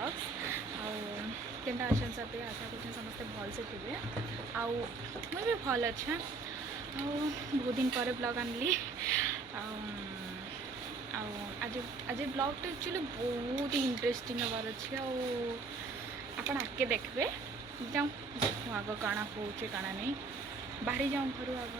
Blogs केनता अच्छा सब आशा कर समस्ते भल से थे मुझे भी भल अच्छा बहुत दिन पर ब्लॉग आनली आज आज ब्लॉग एक्चुअली बहुत इंटरेस्टिंग हबार अच्छे आप आगे देखते जाऊँ आग काଣା हो काଣା नहीं बाहरी जाऊँ घर आग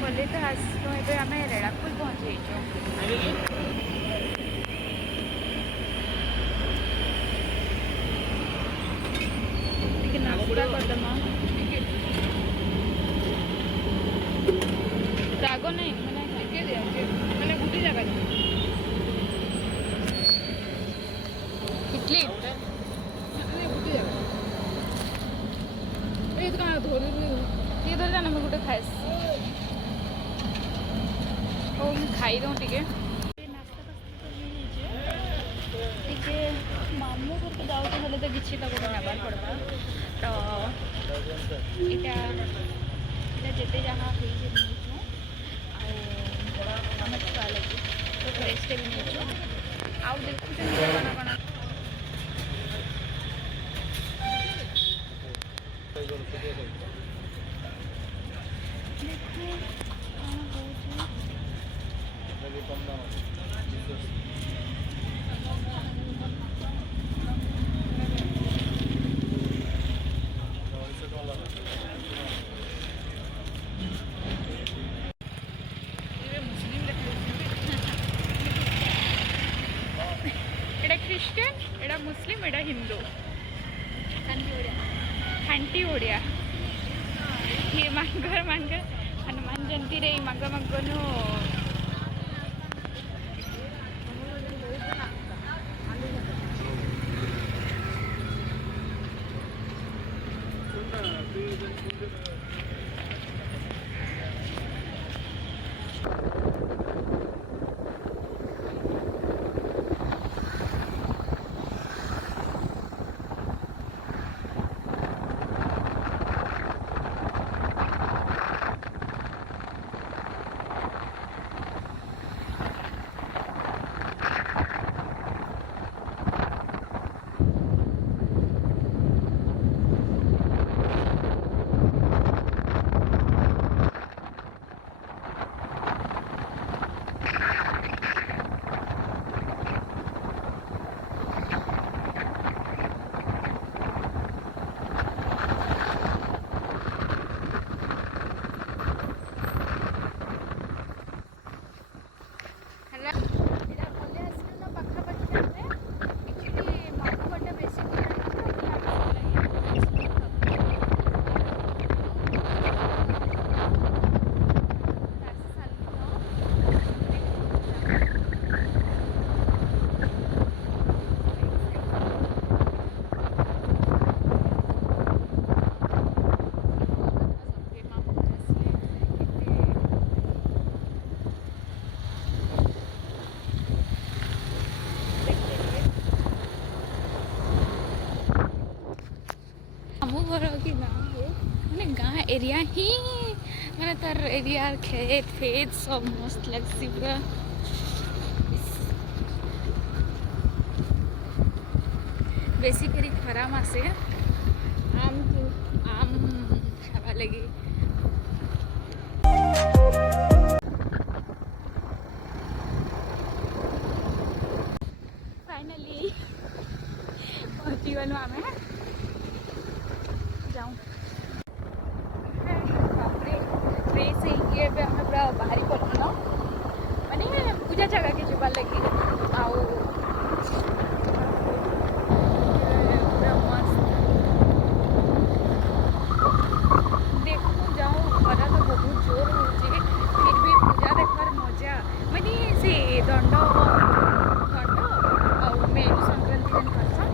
बोले तो आसलु ए आम रेड़ाखोल पहुँची नाश्ता करदमा राग नहीं मैंने गोटे जगह इडली गोटे जगह ये धर जाना मैं गोटे खाएस खाई दूँ टे मामू घर को जाऊँ तो तो किसी गोटे नबार पड़वा तो यहाँ जिते जहाँ आम छुआ लगे तो फ्रेश भी नहीं आउ देखुँ कण कण क्रिश्चियन एड़ा मुस्लिम एड़ा हिंदू खांटी ओडिया ये मंगर मंगर हनुमान जयंती रे मग मगनु घर कि मैंने गाँ एरिया ही मैंने तार एरिया खेत फेत सब मस्त लगसी पूरा बेसी करी खरा मासे आम खावा लगी फाइनली पहुँची गलु आम जाऊँ से ये आम पूरा बाहरी पड़न माने पूजा जगह के जुबार लगी आउ पूरा मस्त देखू जाऊँ खरा तो बहुत जोर हो फिर भी पूजा देखार मजा माने से दंड आउ मेरु संक्रांति जन करसन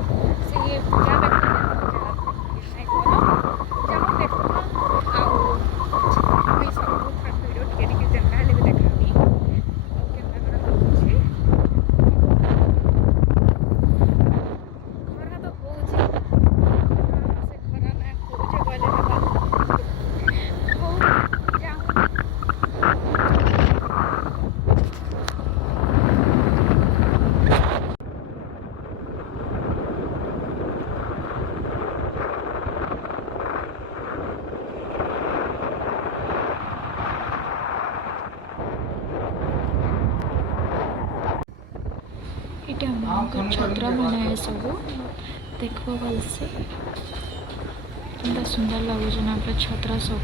से पूजा देखार मजा जाऊँ देखो आउ छत्र मैंने सब देख भलसे केतना सुंदर लगुच ना पूरा छत्र सब।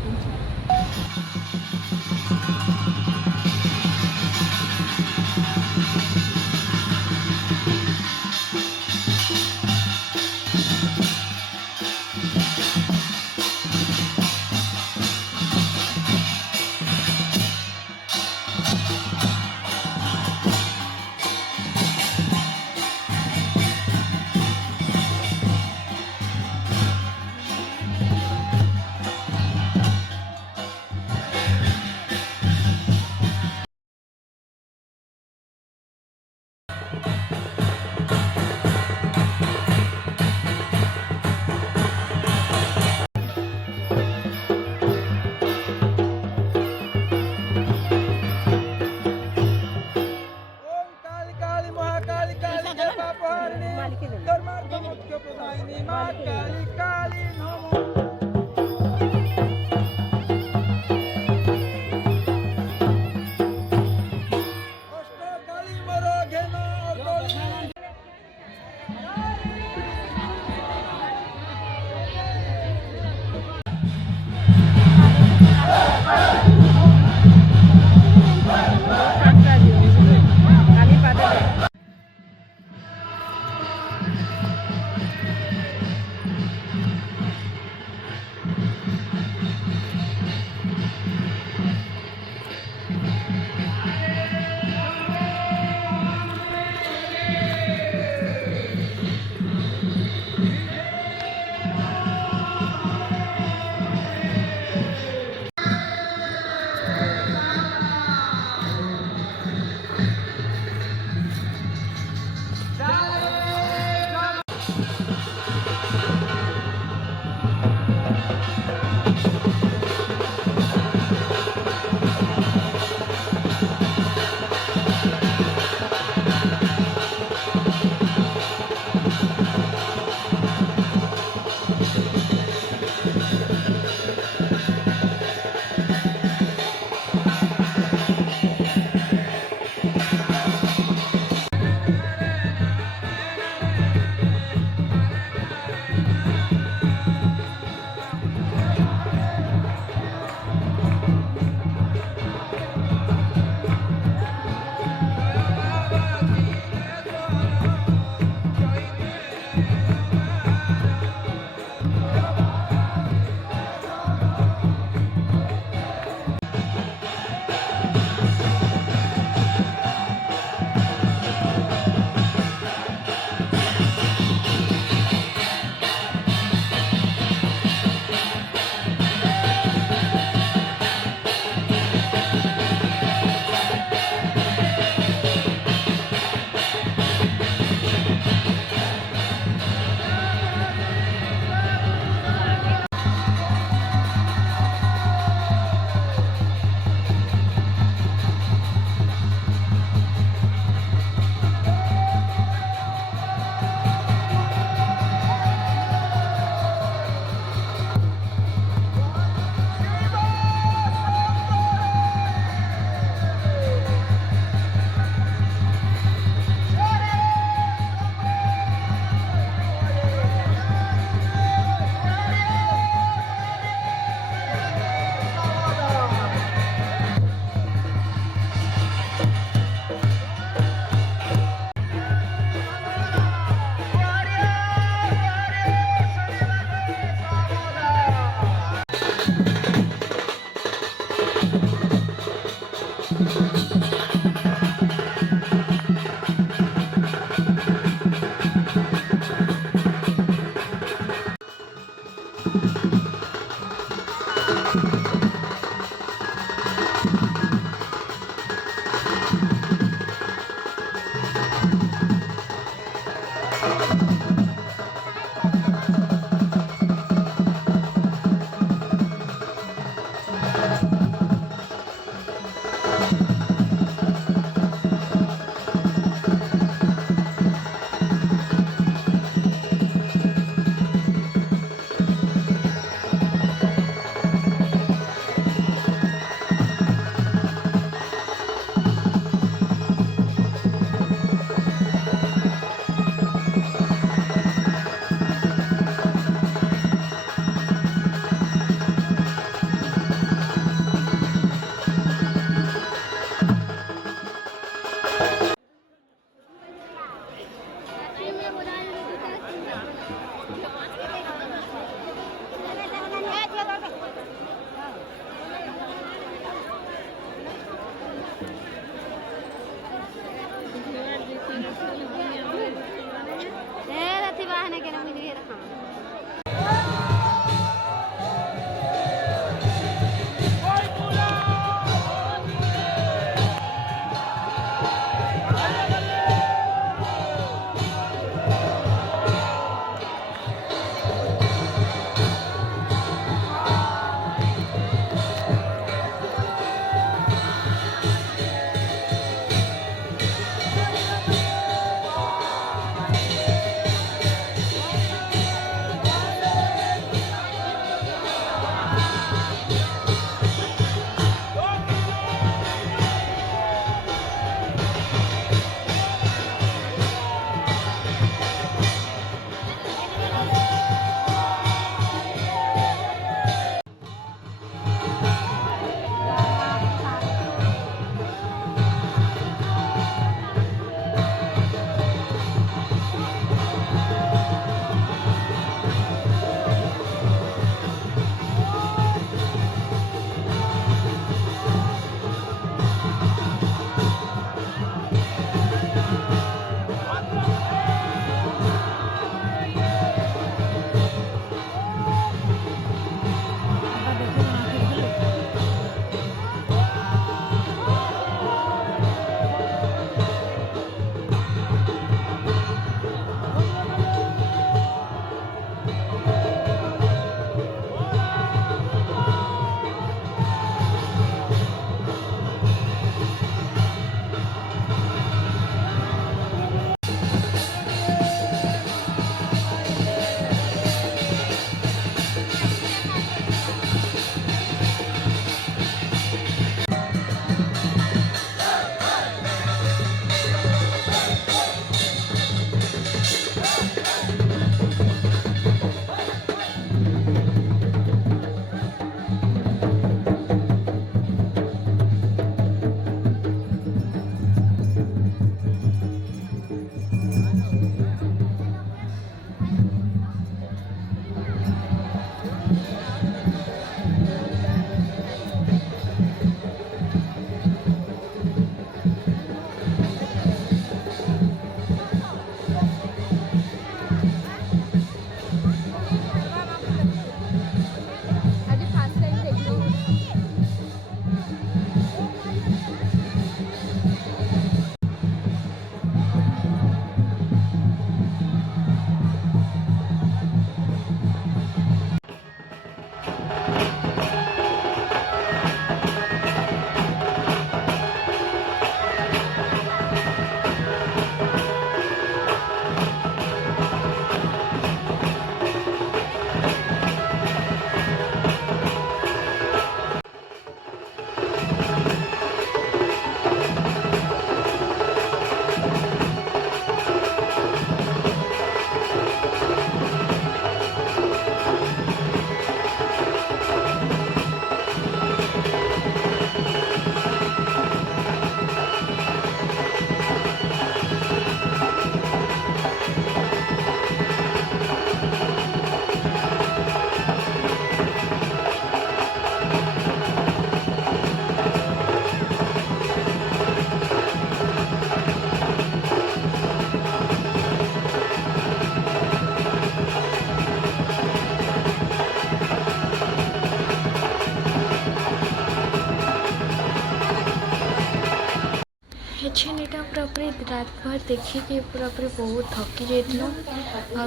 यहाँ पूरापूरी रात भर देखिए पूरापूरी बहुत थकी जाइलु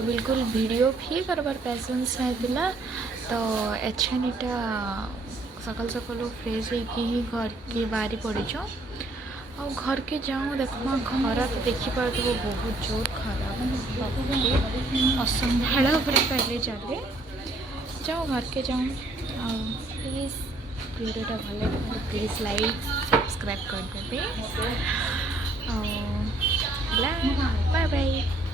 बिल्कुल वीडियो भी करबार पैसेंस नहीं तो एछन यहाँ सकाल सकाल फ्रेश ही घर के बाहरी पड़ीच और घर के जाऊँ देखो खरा तो देखिपे बहुत जोर खरा असंभाल पूरा पहले चले जाओ घर के जाऊँ प्लीज़ वीडियोटा भल लगे प्लीज़ लाइक सब्सक्राइब कर देते बाय बाय।